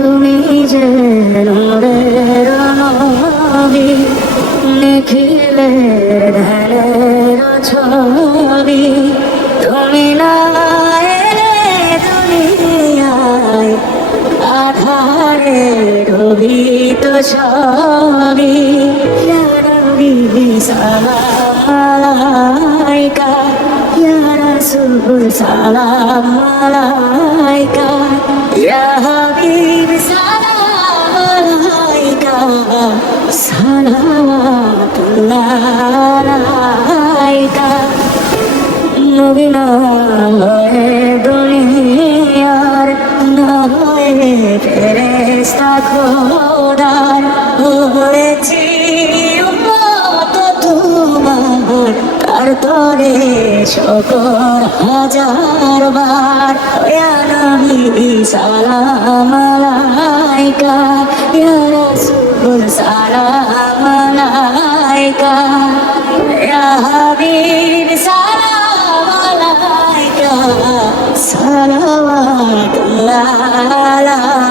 তুমি যে নূরের নবী, নিখিলের ধ্যানের ছবি। তুমি না এলে দুনিয়ায় আধারে ডুবিত সবই। ইয়া নবী সালাম আলাইকা, ইয়া রাসূল সালাম আলাইকা, ইয়া হাবিব সালাম আলাইকা, সালাওয়াতুল্লাহ আলাইকা। নবী না হয়ে দুনিয়ার, না হয়ে ফেরেশতা খোদার, হয়েছি উম্মত তোমার, তার তরে শুকর হাজার বার। ইয়া নবী সালাম আলাইকা, ইয়া রাসূল সালাম আলাইকা, ইয়া হাবিব সালাম আলাইকা, সালাওয়াতুল্লাহ আলাইকা।